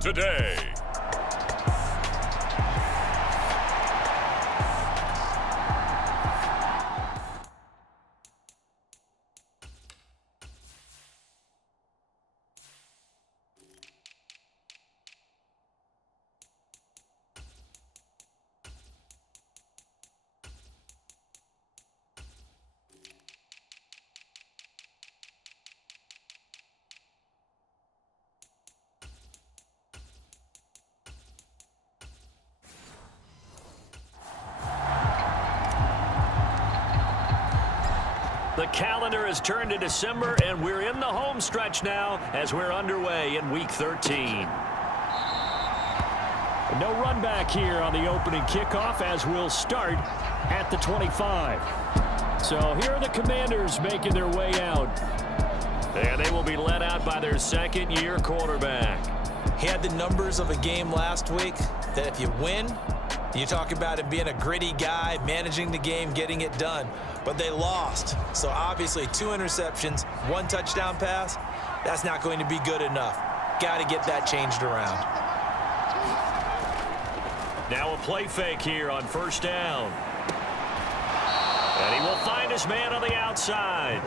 today. The calendar has turned to December, and we're in the home stretch now as we're underway in Week 13. No run back here on the opening kickoff as we'll start at the 25. So here are the Commanders making their way out. And they will be led out by their second-year quarterback. He had the numbers of a game last week that if you win, you talk about him being a gritty guy, managing the game, getting it done. But they lost. So obviously 2 interceptions, 1 touchdown pass, that's not going to be good enough. Got to get that changed around. Now a play fake here on first down. And he will find his man on the outside.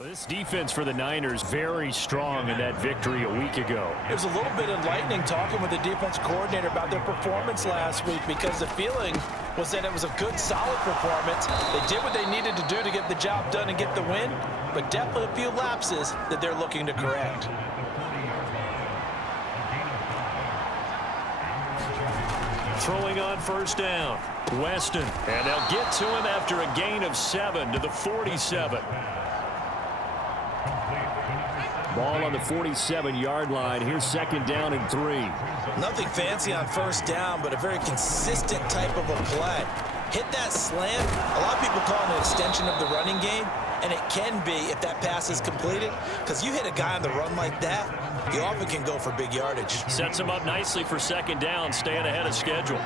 Well, this defense for the Niners very strong in that victory a week ago. It was a little bit enlightening talking with the defense coordinator about their performance last week because the feeling was that it was a good, solid performance. They did what they needed to do to get the job done and get the win, but definitely a few lapses that they're looking to correct. Throwing on first down, Weston. And they'll get to him after a gain of 7 to the 47. Ball on the 47-yard line. Here's second down and 3. Nothing fancy on first down, but a very consistent type of a play. Hit that slant. A lot of people call it an extension of the running game, and it can be if that pass is completed, because you hit a guy on the run like that, you often can go for big yardage. Sets him up nicely for second down, staying ahead of schedule.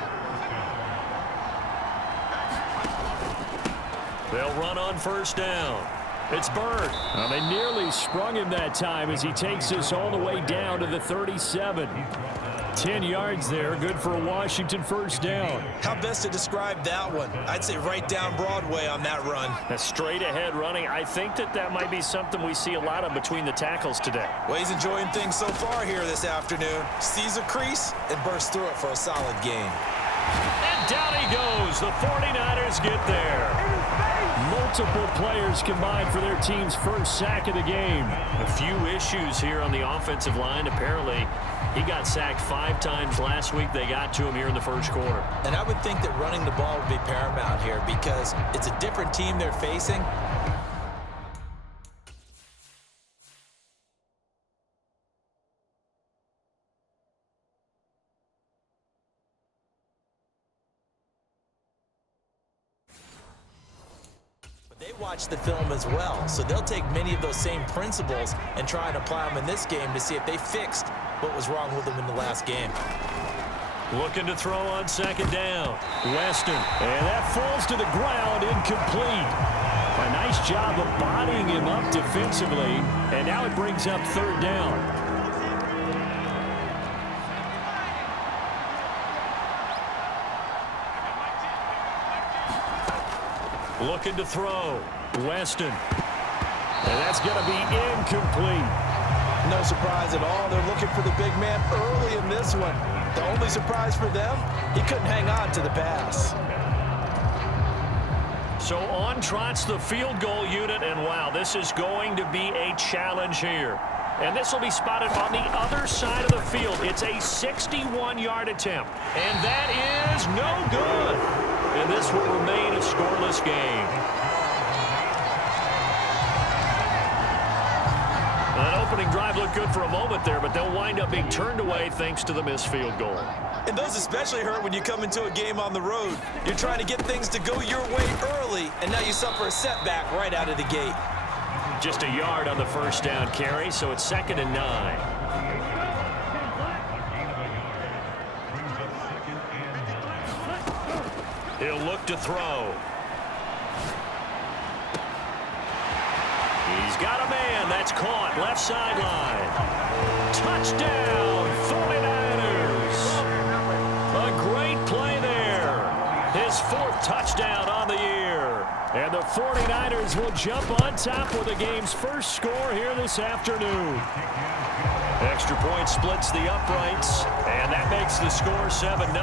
They'll run on first down. It's Bird. Well, they nearly sprung him that time as he takes us all the way down to the 37. 10 yards there, good for a Washington first down. How best to describe that one? I'd say right down Broadway on that run. A straight ahead running. I think that might be something we see a lot of between the tackles today. Well, he's enjoying things so far here this afternoon. Sees a crease and bursts through it for a solid gain. And down he goes. The 49ers get there. Multiple players combined for their team's first sack of the game. A few issues here on the offensive line. Apparently, he got sacked 5 times last week. They got to him here in the first quarter. And I would think that running the ball would be paramount here because it's a different team they're facing. watch the film as well, so they'll take many of those same principles and try and apply them in this game to see if they fixed what was wrong with them in the last game. Looking to throw on second down. Weston, and that falls to the ground, incomplete. A nice job of bodying him up defensively, and now it brings up third down. Looking to throw. Weston. And that's going to be incomplete. No surprise at all. They're looking for the big man early in this one. The only surprise for them, he couldn't hang on to the pass. So on trots the field goal unit, and wow, this is going to be a challenge here. And this will be spotted on the other side of the field. It's a 61-yard attempt, and that is no good. And this will remain a scoreless game. That opening drive looked good for a moment there, but they'll wind up being turned away thanks to the missed field goal. And those especially hurt when you come into a game on the road. You're trying to get things to go your way early, and now you suffer a setback right out of the gate. Just a yard on the first down carry, so it's 2nd and 9. He'll look to throw. He's got a man. That's caught. Left sideline. Touchdown, 49ers. A great play there. His 4th touchdown on the year. And the 49ers will jump on top with the game's first score here this afternoon. Extra point splits the uprights, and that makes the score 7-0.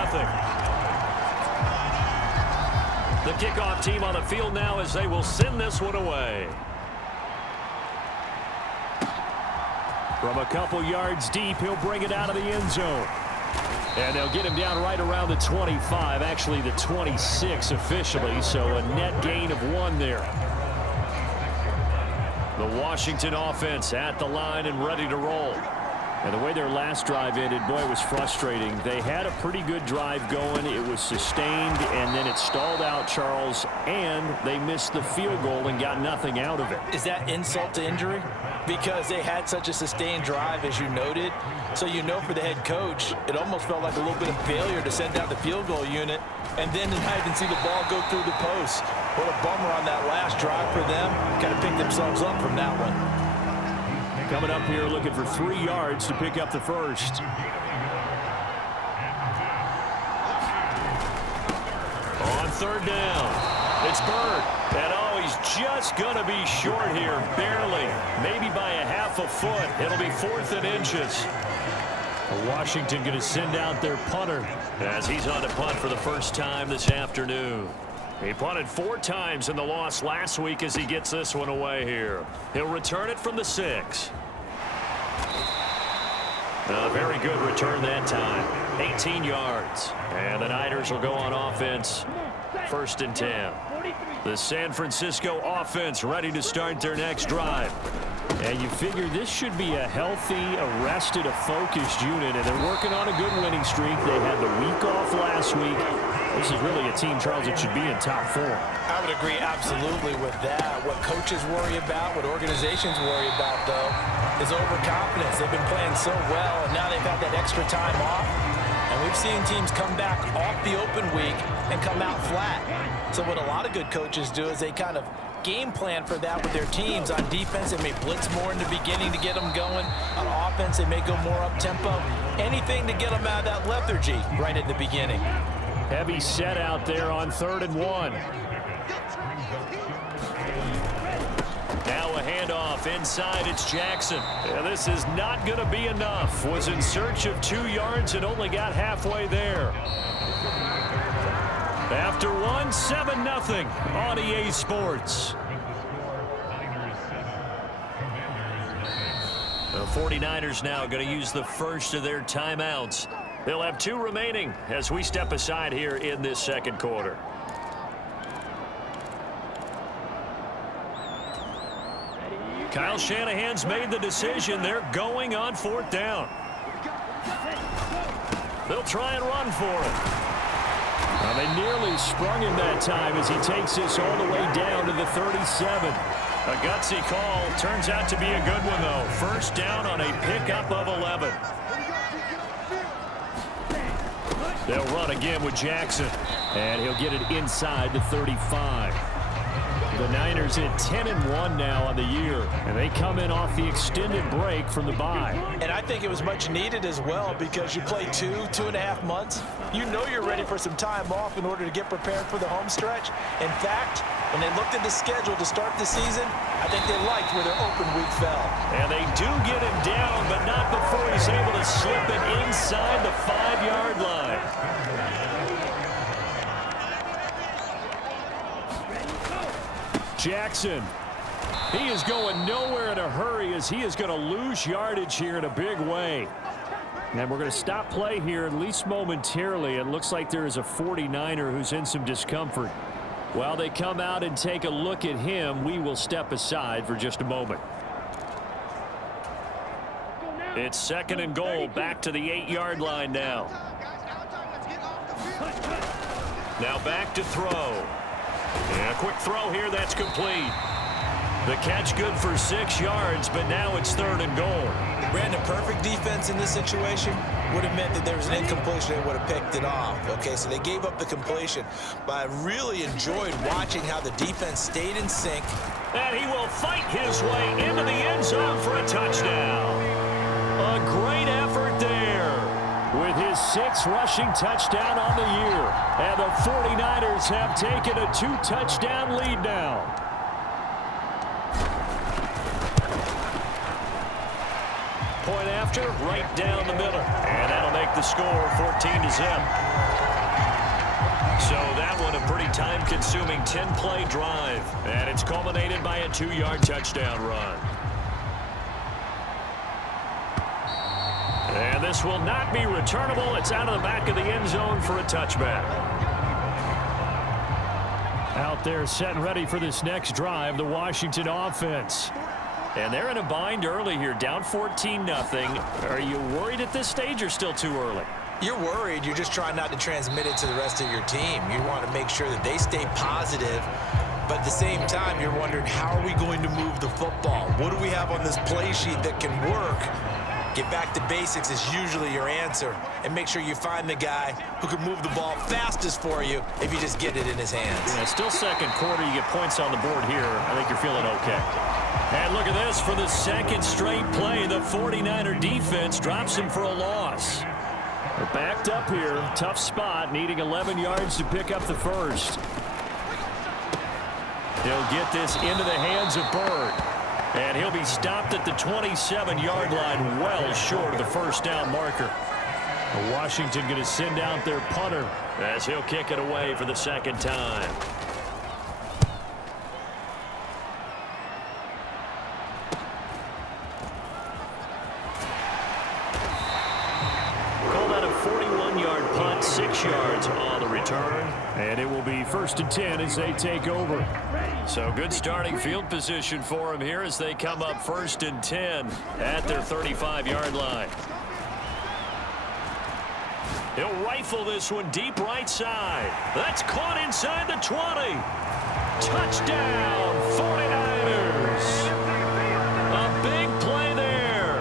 The kickoff team on the field now as they will send this one away. From a couple yards deep, he'll bring it out of the end zone. And they'll get him down right around the 25, actually the 26 officially, so a net gain of 1 there. The Washington offense at the line and ready to roll. And the way their last drive ended, boy, it was frustrating. They had a pretty good drive going. It was sustained, and then it stalled out, Charles, and they missed the field goal and got nothing out of it. Is that insult to injury? Because they had such a sustained drive, as you noted. So you know for the head coach, it almost felt like a little bit of failure to send out the field goal unit and then to not even see the ball go through the post. What a bummer on that last drive for them. Got to pick themselves up from that one. Coming up here looking for 3 yards to pick up the first. On third down, it's Byrd. And oh, he's just going to be short here, barely. Maybe by a half a foot. It'll be 4th and inches. Washington going to send out their punter as he's on to punt for the first time this afternoon. He punted 4 times in the loss last week as he gets this one away here. He'll return it from the 6. A very good return that time. 18 yards. And the Niners will go on offense. 1st and 10. The San Francisco offense ready to start their next drive. And you figure this should be a healthy, a rested, a focused unit. And they're working on a good winning streak. They had the week off last week. This is really a team, Charles, that should be in top 4. I would agree absolutely with that. What coaches worry about, what organizations worry about, though, is overconfidence. They've been playing so well, and now they've had that extra time off. And we've seen teams come back off the open week and come out flat. So what a lot of good coaches do is they kind of game plan for that with their teams. On defense, they may blitz more in the beginning to get them going. On offense, they may go more up-tempo. Anything to get them out of that lethargy right at the beginning. Heavy set out there on 3rd and 1. Now a handoff inside. It's Jackson. Yeah, this is not going to be enough. Was in search of 2 yards and only got halfway there. After 1, 7-0 on EA Sports. The 49ers now going to use the first of their timeouts. They'll have 2 remaining as we step aside here in this second quarter. Kyle Shanahan's made the decision. They're going on 4th down. They'll try and run for it. And They nearly sprung him that time as he takes this all the way down to the 37. A gutsy call. Turns out to be a good one, though. First down on a pickup of 11. They'll run again with Jackson. And he'll get it inside the 35. The Niners at 10-1 now on the year, and they come in off the extended break from the bye. And I think it was much needed as well because you play 2.5 months. You know you're ready for some time off in order to get prepared for the home stretch. In fact, when they looked at the schedule to start the season, I think they liked where their open week fell. And they do get him down, but not before he's able to slip it inside the 5-yard line. Jackson. He is going nowhere in a hurry as he is going to lose yardage here in a big way. And we're going to stop play here at least momentarily. It looks like there is a 49er who's in some discomfort. While they come out and take a look at him, we will step aside for just a moment. It's 2nd and goal, back to the 8-yard line now. Now back to throw. And a quick throw here, that's complete. The catch good for 6 yards, but now it's 3rd and goal. Brandon, perfect defense in this situation would have meant that there was an incompletion. They would have picked it off. Okay, so they gave up the completion. But I really enjoyed watching how the defense stayed in sync. And he will fight his way into the end zone for a touchdown. A great effort there with his 6th rushing touchdown on the year. And the 49ers have taken a 2-touchdown lead now. Point after, right down the middle. And that'll make the score 14-0. So that one a pretty time-consuming 10-play drive. And it's culminated by a 2-yard touchdown run. And this will not be returnable. It's out of the back of the end zone for a touchback. Out there set and ready for this next drive, the Washington offense. And they're in a bind early here, down 14-0. Are you worried at this stage or still too early? You're worried. You're just trying not to transmit it to the rest of your team. You want to make sure that they stay positive. But at the same time, you're wondering, how are we going to move the football? What do we have on this play sheet that can work? Get back to basics is usually your answer. And make sure you find the guy who can move the ball fastest for you if you just get it in his hands. Yeah, still second quarter. You get points on the board here. I think you're feeling okay. And look at this. For the 2nd straight play, the 49er defense drops him for a loss. They're backed up here. Tough spot, needing 11 yards to pick up the first. He'll get this into the hands of Bird. And he'll be stopped at the 27-yard line, well short of the first down marker. Washington going to send out their punter as he'll kick it away for the 2nd time. Call that a 41-yard punt, 6 yards on the return. And it will be 1st and 10 as they take over. So good starting field position for him here as they come up 1st and 10 at their 35-yard line. He'll rifle this one deep right side. That's caught inside the 20. Touchdown, 49ers. A big play there.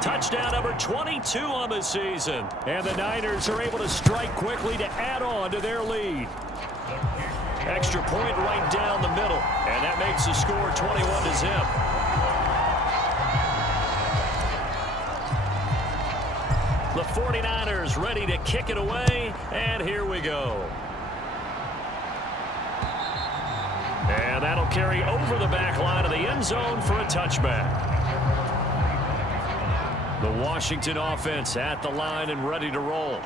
Touchdown number 22 on the season. And the Niners are able to strike quickly to add on to their lead. Extra point right down the middle. And that makes the score 21-0. The 49ers ready to kick it away. And here we go. And that'll carry over the back line of the end zone for a touchback. The Washington offense at the line and ready to roll.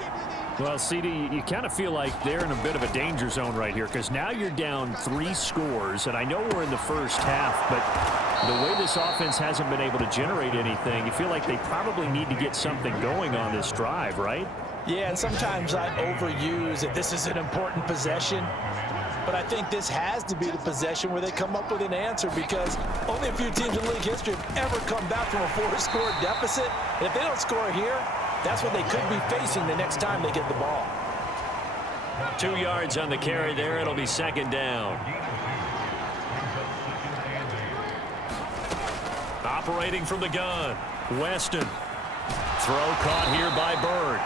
Well, CD, you kind of feel like they're in a bit of a danger zone right here because now you're down 3 scores, and I know we're in the first half, but the way this offense hasn't been able to generate anything, you feel like they probably need to get something going on this drive, right? Yeah, and sometimes I overuse that this is an important possession. But I think this has to be the possession where they come up with an answer because only a few teams in league history have ever come back from a 4-score deficit. And if they don't score here, that's what they could be facing the next time they get the ball. 2 yards on the carry there. It'll be second down. Operating from the gun, Weston. Throw caught here by Byrd.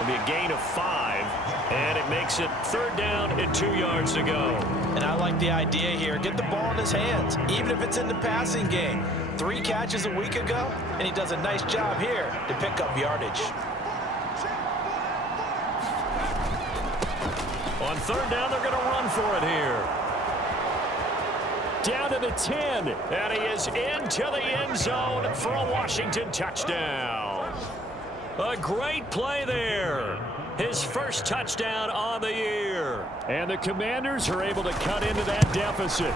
It'll be a gain of 5, and it makes it third down and 2 yards to go. And I like the idea here. Get the ball in his hands, even if it's in the passing game. 3 catches a week ago, and he does a nice job here to pick up yardage. On third down, they're going to run for it here. Down to the 10, and he is into the end zone for a Washington touchdown. A great play there. His first touchdown on the year. And the Commanders are able to cut into that deficit.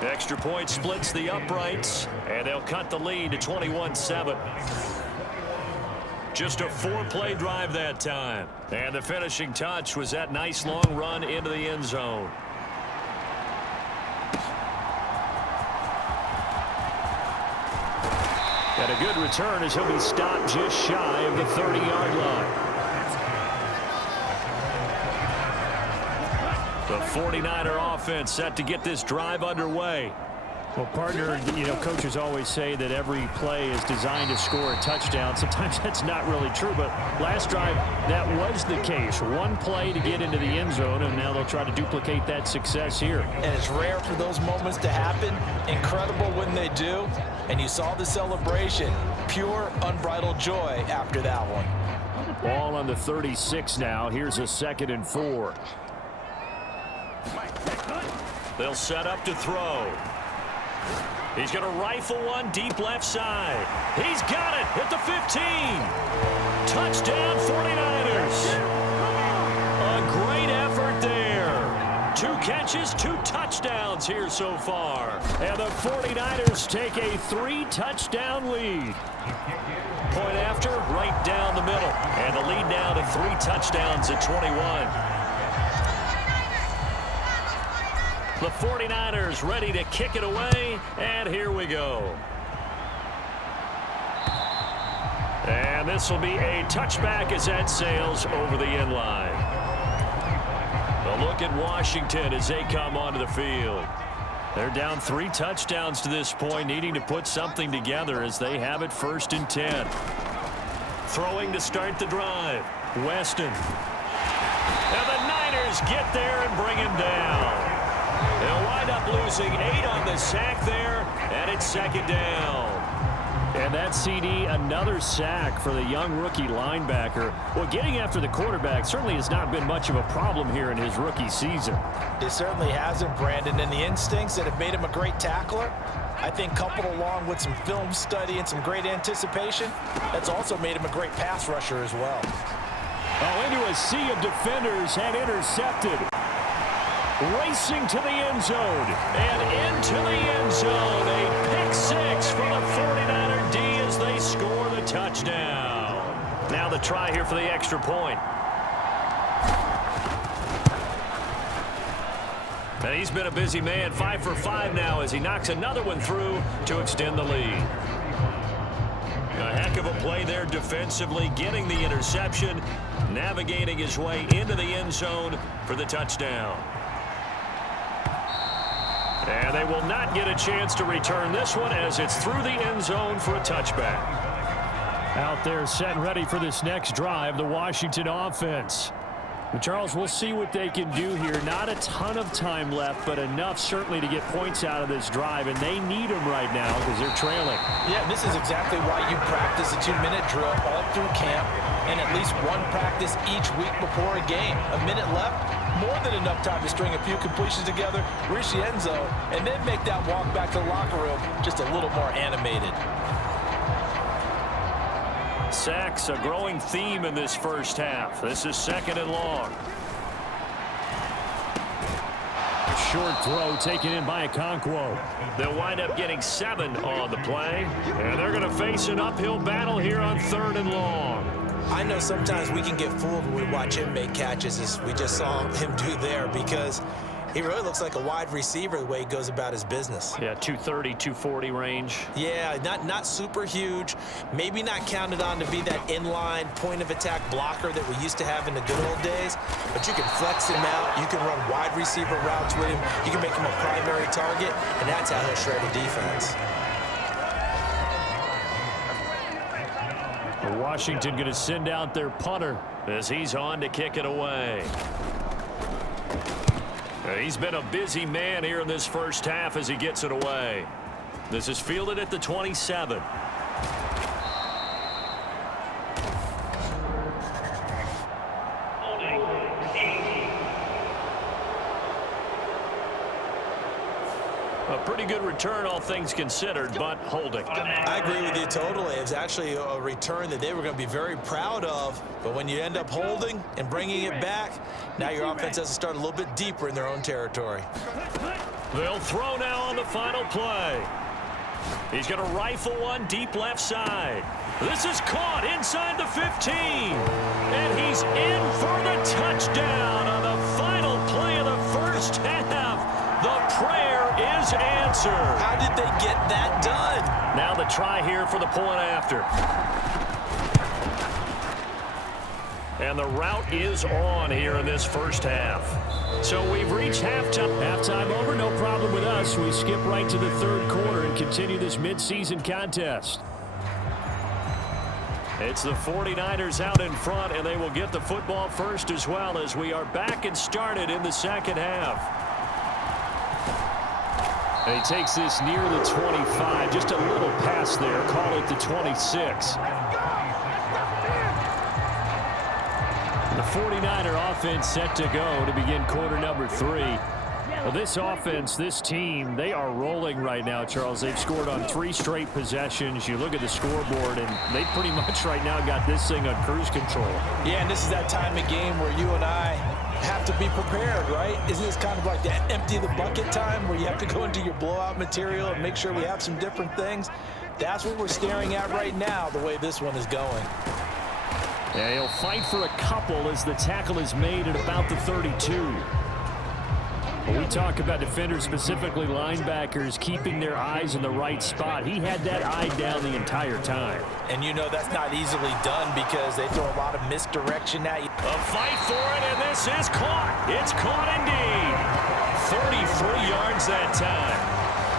Extra point splits the uprights, and they'll cut the lead to 21-7. Just a 4-play drive that time. And the finishing touch was that nice long run into the end zone. And a good return as he'll be stopped just shy of the 30-yard line. The 49er offense set to get this drive underway. Well, partner, coaches always say that every play is designed to score a touchdown. Sometimes that's not really true, but last drive, that was the case. One play to get into the end zone, and now they'll try to duplicate that success here. And it's rare for those moments to happen. Incredible when they do. And you saw the celebration. Pure, unbridled joy after that one. Ball on the 36 now. Here's a 2nd and 4. They'll set up to throw. He's going to rifle one deep left side. He's got it at the 15. Touchdown 49ers. A great effort there. 2 catches, 2 touchdowns here so far. And the 49ers take a 3-touchdown lead. Point after, right down the middle. And the lead now to 3 touchdowns at 21. The 49ers ready to kick it away, and here we go. And this will be a touchback as that sails over the end line. A look at Washington as they come onto the field. They're down 3 touchdowns to this point, needing to put something together as they have it 1st and 10. Throwing to start the drive, Weston. And the Niners get there and bring him down. They'll wind up losing 8 on the sack there, and it's 2nd down. And that CD, another sack for the young rookie linebacker. Well, getting after the quarterback certainly has not been much of a problem here in his rookie season. It certainly hasn't, Brandon, and the instincts that have made him a great tackler, I think coupled along with some film study and some great anticipation, that's also made him a great pass rusher as well. Oh, into a sea of defenders and intercepted. Racing to the end zone, and into the end zone. A pick 6 for the 49er D as they score the touchdown. Now the try here for the extra point. And he's been a busy man, 5 for 5 now as he knocks another one through to extend the lead. A heck of a play there defensively, getting the interception, navigating his way into the end zone for the touchdown. And they will not get a chance to return this one as it's through the end zone for a touchback. Out there set and ready for this next drive, the Washington offense. And Charles, we'll see what they can do here. Not a ton of time left, but enough certainly to get points out of this drive, and they need them right now because they're trailing. Yeah, this is exactly why you practice a 2-minute drill all through camp and at least one practice each week before a game. A minute left, more than enough time to string a few completions together, reach the end zone, and then make that walk back to the locker room just a little more animated. Sacks, a growing theme in this first half. This is 2nd and long. Short throw taken in by Okonkwo. They'll wind up getting 7 on the play, and they're going to face an uphill battle here on 3rd and long. I know sometimes we can get fooled when we watch him make catches, as we just saw him do there, because He really looks like a wide receiver the way he goes about his business. Yeah, 230, 240 range. Yeah, not super huge. Maybe not counted on to be that inline point-of-attack blocker that we used to have in the good old days. But you can flex him out. You can run wide receiver routes with him. You can make him a primary target, and that's how he'll shred a defense. Washington going to send out their punter as he's on to kick it away. He's been a busy man here in this first half as he gets it away. This is fielded at the 27. A pretty good return, all things considered, but holding. I agree with you totally. It's actually a return that they were going to be very proud of. But when you end up holding and bringing it back, now your offense has to start a little bit deeper in their own territory. They'll throw now on the final play. He's going to rifle one deep left side. This is caught inside the 15. And he's in for the touchdown on the final play of the first half. The prayer is answered. How did they get that done? Now the try here for the point after. And the route is on here in this first half. So we've reached halftime. Halftime over, no problem with us. We skip right to the third quarter and continue this midseason contest. It's the 49ers out in front, and they will get the football first as well as we are back and started in the second half. And he takes this near the 25. Just a little pass there. Call it the 26. The 49er offense set to go to begin quarter number 3. Well, this offense, this team, they are rolling right now, Charles. They've scored on 3 straight possessions. You look at the scoreboard, and they pretty much right now got this thing on cruise control. Yeah, and this is that time of game where you and I have to be prepared, right? Isn't this kind of like that empty the bucket time where you have to go into your blowout material and make sure we have some different things? That's what we're staring at right now, the way this one is going. Yeah, he'll fight for a couple as the tackle is made at about the 32. When we talk about defenders, specifically linebackers, keeping their eyes in the right spot, he had that eye down the entire time. And you know that's not easily done because they throw a lot of misdirection at you. A fight for it, and this is caught. It's caught indeed. 33 yards that time.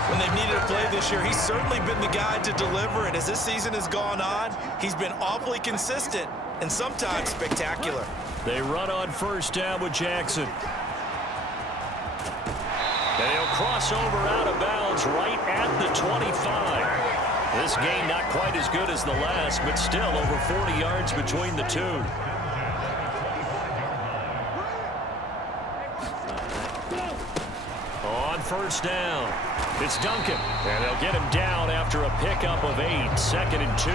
When they've needed a play this year, he's certainly been the guy to deliver it. As this season has gone on, he's been awfully consistent and sometimes spectacular. They run on first down with Jackson. And he'll cross over out of bounds right at the 25. This game not quite as good as the last, but still over 40 yards between the two. On first down, it's Duncan. And they'll get him down after a pickup of 8, 2nd and 2.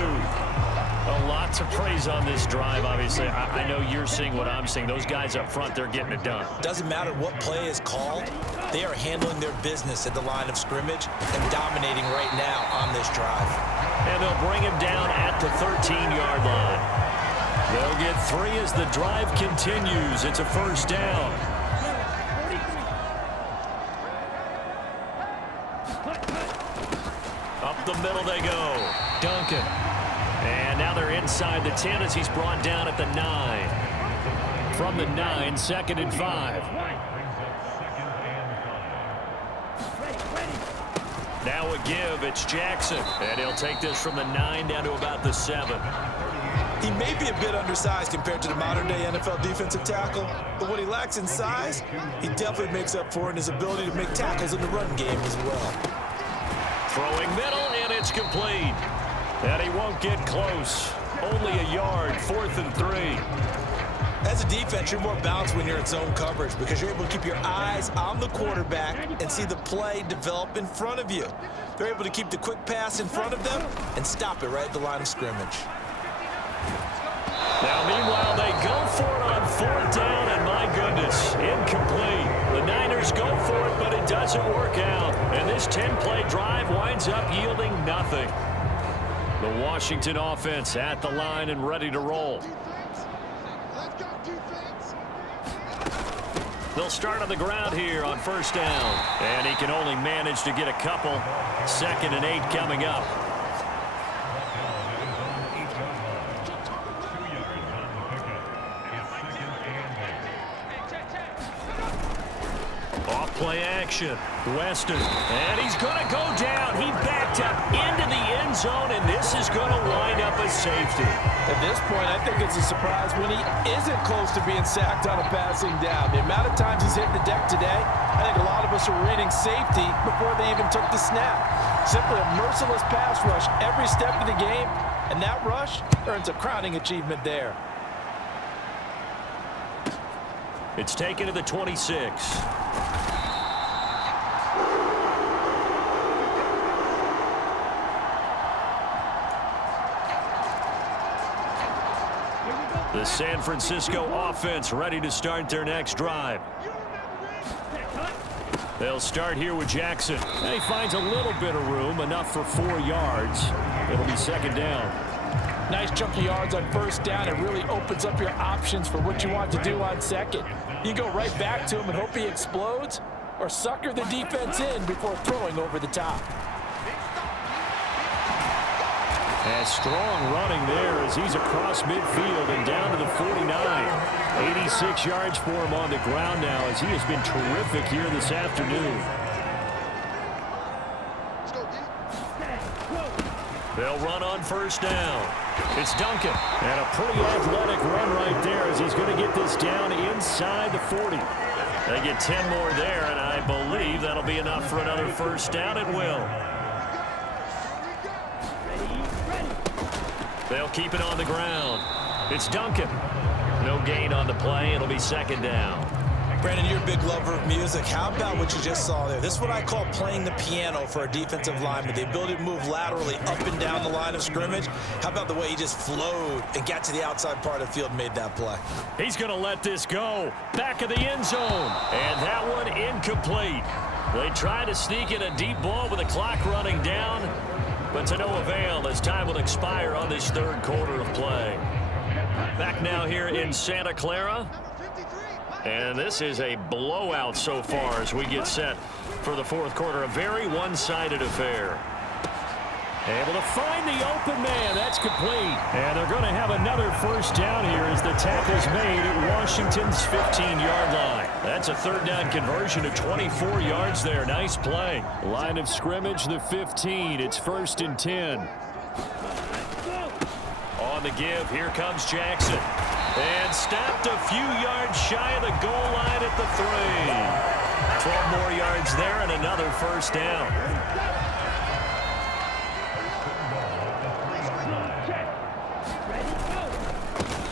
A lot to praise on this drive, obviously. I know you're seeing what I'm seeing. Those guys up front, they're getting it done. Doesn't matter what play is called. They are handling their business at the line of scrimmage and dominating right now on this drive. And they'll bring him down at the 13-yard line. They'll get 3 as the drive continues. It's a first down. Up the middle they go. Duncan. And now they're inside the 10 as he's brought down at the 9. From the 9, 2nd and 5. Now a give, it's Jackson. And he'll take this from the 9 down to about the 7. He may be a bit undersized compared to the modern-day NFL defensive tackle, but what he lacks in size, he definitely makes up for in his ability to make tackles in the run game as well. Throwing middle, and it's complete. And he won't get close. Only a yard, 4th and 3. As a defense, you're more balanced when you're in zone coverage because you're able to keep your eyes on the quarterback and see the play develop in front of you. They're able to keep the quick pass in front of them and stop it right at the line of scrimmage. Now, meanwhile, they go for it on 4th down, and my goodness, incomplete. The Niners go for it, but it doesn't work out. And this 10-play drive winds up yielding nothing. The Washington offense at the line and ready to roll. They'll start on the ground here on first down. And he can only manage to get a couple. 2nd and 8 coming up. Off-play action. Weston. And he's going to go down. He backed up into the end zone, and this is going to wind up as safety. At this point, I think it's a surprise when he isn't close to being sacked on a passing down. The amount of times he's hit the deck today, I think a lot of us are reading safety before they even took the snap. Simply a merciless pass rush every step of the game, and that rush earns a crowning achievement there. It's taken to the 26. The San Francisco offense ready to start their next drive. They'll start here with Jackson. And he finds a little bit of room, enough for 4 yards. It'll be 2nd down. Nice chunky yards on first down. It really opens up your options for what you want to do on second. You go right back to him and hope he explodes, or sucker the defense in before throwing over the top. And strong running there as he's across midfield and down to the 49. 86 yards for him on the ground now as he has been terrific here this afternoon. They'll run on first down. It's Duncan. And a pretty athletic run right there as he's going to get this down inside the 40. They get 10 more there, and I believe that'll be enough for another first down. It will. They'll keep it on the ground. It's Duncan. No gain on the play. It'll be 2nd down. Brandon, you're a big lover of music. How about what you just saw there? This is what I call playing the piano for a defensive lineman. The ability to move laterally up and down the line of scrimmage. How about the way he just flowed and got to the outside part of the field and made that play? He's going to let this go. Back of the end zone. And that one incomplete. They try to sneak in a deep ball with the clock running down, but to no avail as time will expire on this 3rd quarter of play. Back now here in Santa Clara. And this is a blowout so far as we get set for the 4th quarter. A very one-sided affair. Able to find the open man. That's complete. And they're going to have another first down here as the tackle's made at Washington's 15-yard line. That's a 3rd down conversion of 24 yards there. Nice play. Line of scrimmage, the 15. It's 1st and 10. On the give, here comes Jackson. And stopped a few yards shy of the goal line at the 3. 12 more yards there and another first down.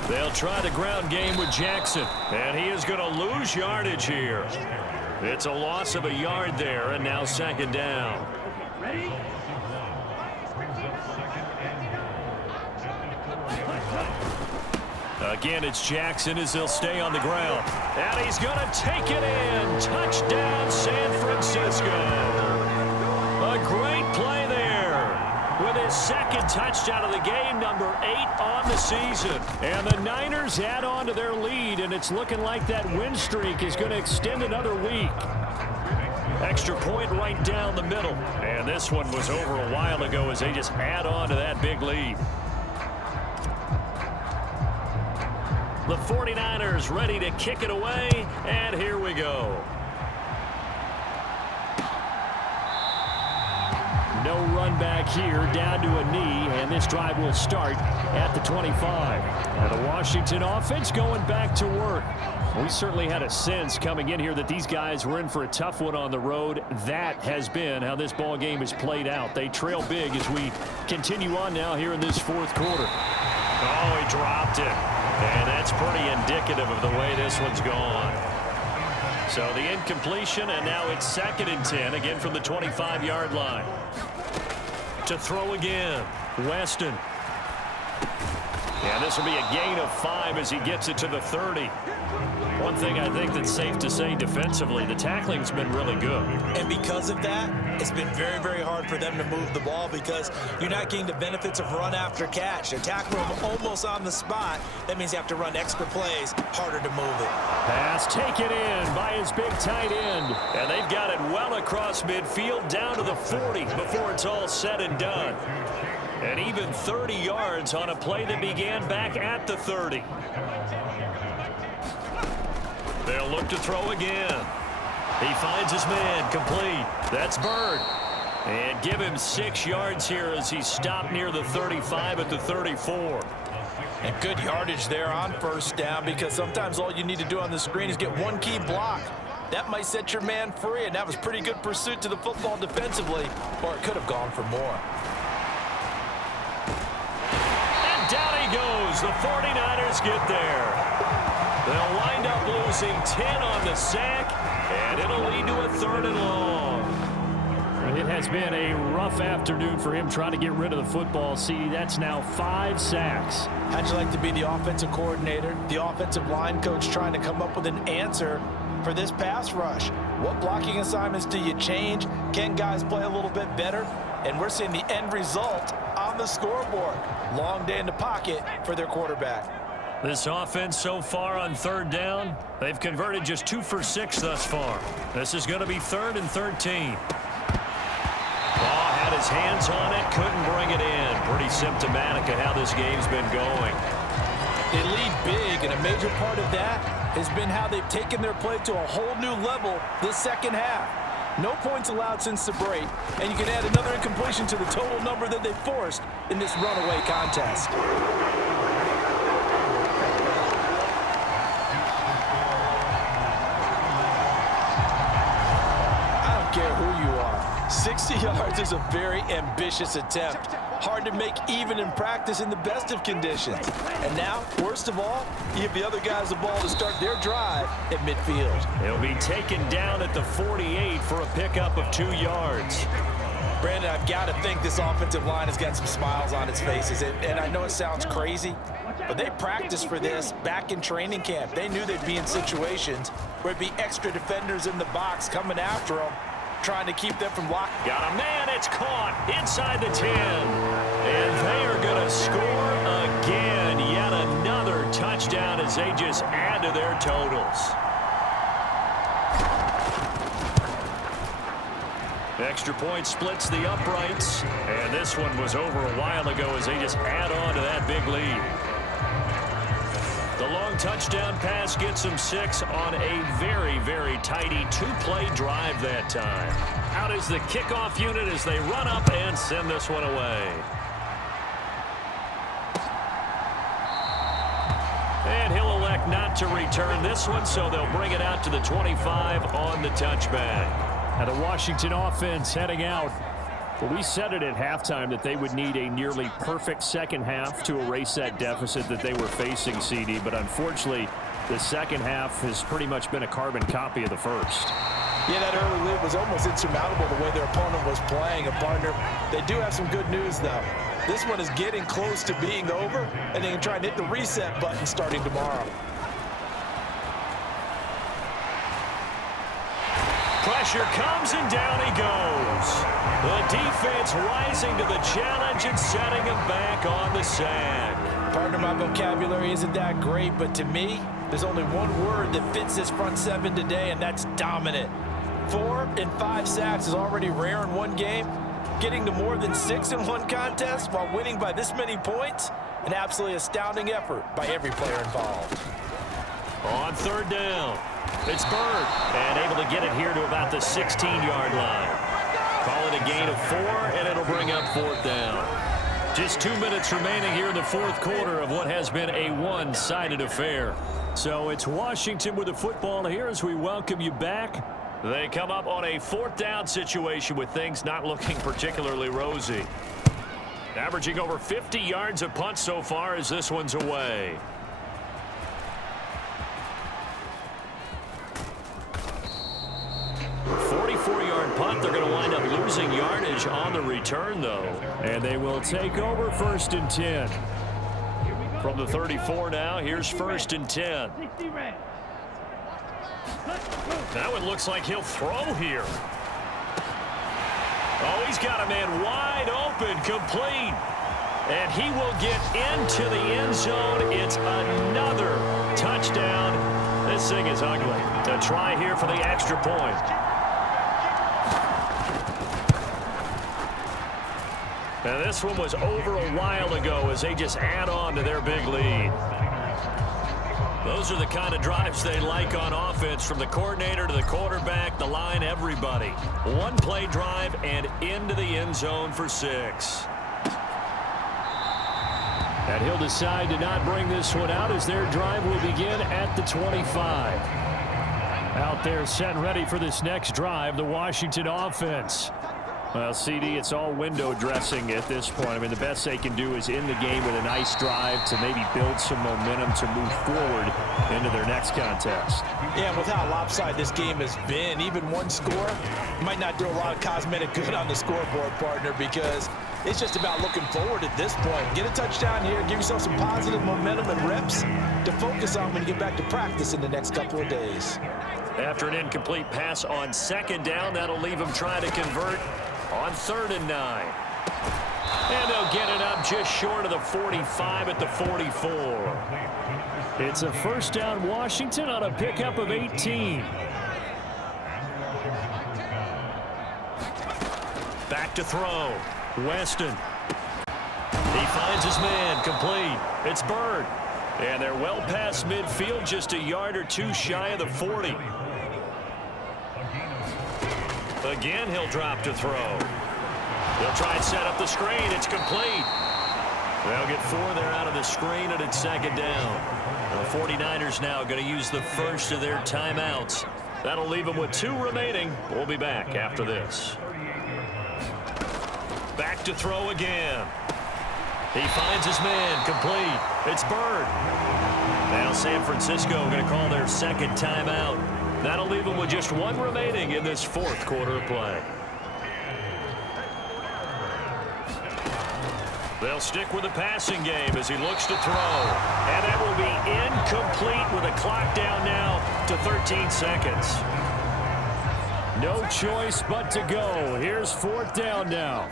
They'll try the ground game with Jackson. And he is going to lose yardage here. It's a loss of a yard there, and now 2nd down. Again, it's Jackson as he'll stay on the ground. And he's going to take it in. Touchdown, San Francisco. A great play there with his 2nd touchdown of the game, number 8 on the season. And the Niners add on to their lead, and it's looking like that win streak is going to extend another week. Extra point right down the middle. And this one was over a while ago as they just add on to that big lead. The 49ers ready to kick it away, and here we go. No run back here, down to a knee, and this drive will start at the 25. And the Washington offense going back to work. We certainly had a sense coming in here that these guys were in for a tough one on the road. That has been how this ball game has played out. They trail big as we continue on now here in this 4th quarter. Oh, he dropped it. And that's pretty indicative of the way this one's gone. So the incompletion, and now it's 2nd and 10, again from the 25-yard line. To throw again, Weston. And this will be a gain of 5 as he gets it to the 30. One thing I think that's safe to say defensively, the tackling's been really good. And because of that, it's been very, very hard for them to move the ball because you're not getting the benefits of run after catch. They tackle them almost on the spot. That means you have to run extra plays, harder to move it. Pass taken in by his big tight end. And they've got it well across midfield down to the 40 before it's all said and done. And even 30 yards on a play that began back at the 30. They'll look to throw again. He finds his man complete. That's Byrd. And give him 6 yards here as he stopped near the 35 at the 34. And good yardage there on first down because sometimes all you need to do on the screen is get one key block. That might set your man free, and that was pretty good pursuit to the football defensively, or it could have gone for more. And down he goes. The 49ers get there. They'll wind up losing 10 on the sack, and it'll lead to a 3rd and long. It has been a rough afternoon for him trying to get rid of the football. See, that's now 5 sacks. How'd you like to be the offensive coordinator, the offensive line coach trying to come up with an answer for this pass rush? What blocking assignments do you change? Can guys play a little bit better? And we're seeing the end result on the scoreboard. Long day in the pocket for their quarterback. This offense so far on 3rd down, they've converted just 2 for 6 thus far. This is going to be 3rd and 13. Law had his hands on it, couldn't bring it in. Pretty symptomatic of how this game's been going. They lead big, and a major part of that has been how they've taken their play to a whole new level this second half. No points allowed since the break, and you can add another incompletion to the total number that they've forced in this runaway contest. I don't care who you are. 60 yards is a very ambitious attempt. Hard to make even in practice in the best of conditions. And now, worst of all, you give the other guys the ball to start their drive at midfield. He'll be taken down at the 48 for a pickup of 2 yards. Brandon, I've got to think this offensive line has got some smiles on its faces. And I know it sounds crazy, but they practiced for this back in training camp. They knew they'd be in situations where it'd be extra defenders in the box coming after them, trying to keep them from blocking. Got a man, it's caught inside the 10. And they are going to score again. Yet another touchdown as they just add to their totals. Extra point splits the uprights. And this one was over a while ago as they just add on to that big lead. The long touchdown pass gets them 6 on a very, very tidy 2-play drive that time. Out is the kickoff unit as they run up and send this one away. And he'll elect not to return this one, so they'll bring it out to the 25 on the touchback. Now the Washington offense heading out. Well, we said it at halftime that they would need a nearly perfect second half to erase that deficit that they were facing, CD. But unfortunately, the second half has pretty much been a carbon copy of the first. Yeah, that early lead was almost insurmountable the way their opponent was playing. And, partner, they do have some good news, though. This one is getting close to being over, and they can try and hit the reset button starting tomorrow. Pressure comes, and down he goes. The defense rising to the challenge and setting him back on the sack. Partner, my vocabulary isn't that great, but to me, there's only one word that fits this front seven today, and that's dominant. 4 and 5 sacks is already rare in one game. Getting to more than 6 in one contest while winning by this many points, an absolutely astounding effort by every player involved. On 3rd down, it's Byrd, and able to get it here to about the 16-yard line. Call it a gain of 4, and it'll bring up 4th down. Just 2 minutes remaining here in the 4th quarter of what has been a one-sided affair. So it's Washington with the football here as we welcome you back. They come up on a 4th down situation with things not looking particularly rosy. Averaging over 50 yards a punt so far as this one's away. A 44-yard punt. They're going to wind up losing yardage on the return, though. And they will take over 1st and 10. From the 34 now, here's 1st and 10. Now it looks like he'll throw here. Oh, he's got a man wide open, complete. And he will get into the end zone. It's another touchdown. This thing is ugly. A try here for the extra point. And this one was over a while ago as they just add on to their big lead. Those are the kind of drives they like on offense, from the coordinator to the quarterback, the line, everybody. One-play drive and into the end zone for 6. And he'll decide to not bring this one out as their drive will begin at the 25. Out there set and ready for this next drive, the Washington offense. Well, CD, it's all window dressing at this point. I mean, the best they can do is end the game with a nice drive to maybe build some momentum to move forward into their next contest. Yeah, and with how lopsided this game has been, even one score might not do a lot of cosmetic good on the scoreboard, partner, because it's just about looking forward at this point. Get a touchdown here, give yourself some positive momentum and reps to focus on when you get back to practice in the next couple of days. After an incomplete pass on 2nd down, that'll leave them trying to convert on 3rd and 9. And they'll get it up just short of the 45 at the 44. It's a first down Washington on a pickup of 18. Back to throw. Weston. He finds his man, complete. It's Byrd. And they're well past midfield, just a yard or two shy of the 40. Again, he'll drop to throw. They'll try and set up the screen. It's complete. They'll get 4 there out of the screen, and it's 2nd down. The 49ers now going to use the first of their timeouts. That'll leave them with 2 remaining. We'll be back after this. Back to throw again. He finds his man, complete. It's Byrd. Now San Francisco going to call their 2nd timeout. That'll leave them with just 1 remaining in this 4th quarter of play. They'll stick with the passing game as he looks to throw. And that will be incomplete with a clock down now to 13 seconds. No choice but to go. Here's 4th down now.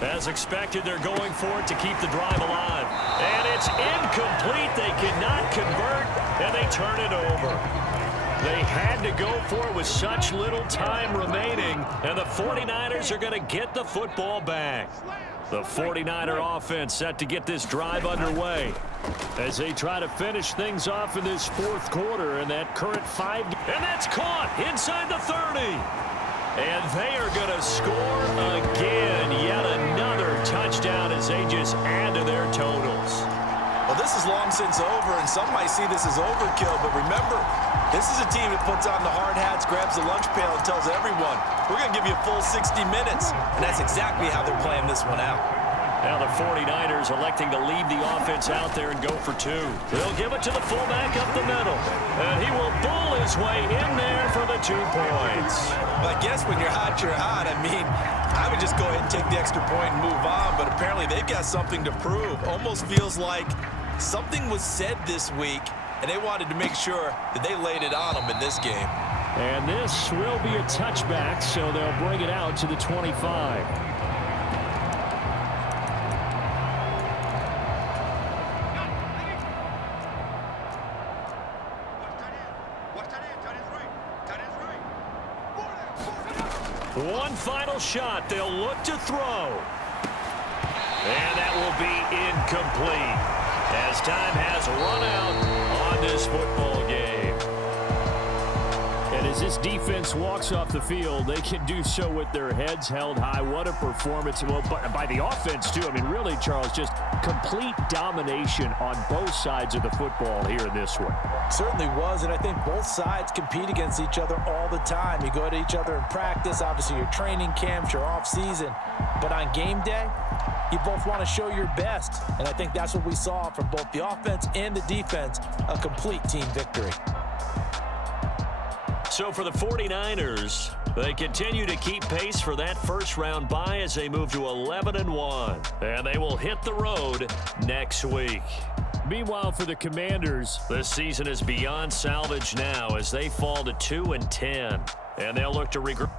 As expected, they're going for it to keep the drive alive. And it's incomplete. They cannot convert, and they turn it over. They had to go for it with such little time remaining, and the 49ers are going to get the football back. The 49er offense set to get this drive underway as they try to finish things off in this 4th quarter in that current 5. And that's caught inside the 30. And they are going to score again. Yet another touchdown as they just add to their totals. Well, this is long since over, and some might see this as overkill. But remember, this is a team that puts on the hard hats, grabs the lunch pail, and tells everyone, we're going to give you a full 60 minutes. And that's exactly how they're playing this one out. Now the 49ers electing to leave the offense out there and go for 2. They'll give it to the fullback up the middle. And he will bull his way in there for the 2 points. Well, I guess when you're hot, you're hot. I mean, I would just go ahead and take the extra point and move on. But apparently they've got something to prove. Almost feels like something was said this week, and they wanted to make sure that they laid it on them in this game. And this will be a touchback, so they'll bring it out to the 25. One final shot. They'll look to throw. And that will be incomplete as time has run out on this football game. And as this defense walks off the field, they can do so with their heads held high. What a performance. Well, by the offense, too. I mean, really, Charles, just complete domination on both sides of the football here in this one. Certainly was, and I think both sides compete against each other all the time. You go to each other in practice, obviously your training camps, your off-season. But on game day, you both want to show your best. And I think that's what we saw from both the offense and the defense, a complete team victory. So for the 49ers, they continue to keep pace for that first-round bye as they move to 11-1. And they will hit the road next week. Meanwhile, for the Commanders, this season is beyond salvage now as they fall to 2-10. And they'll look to regroup.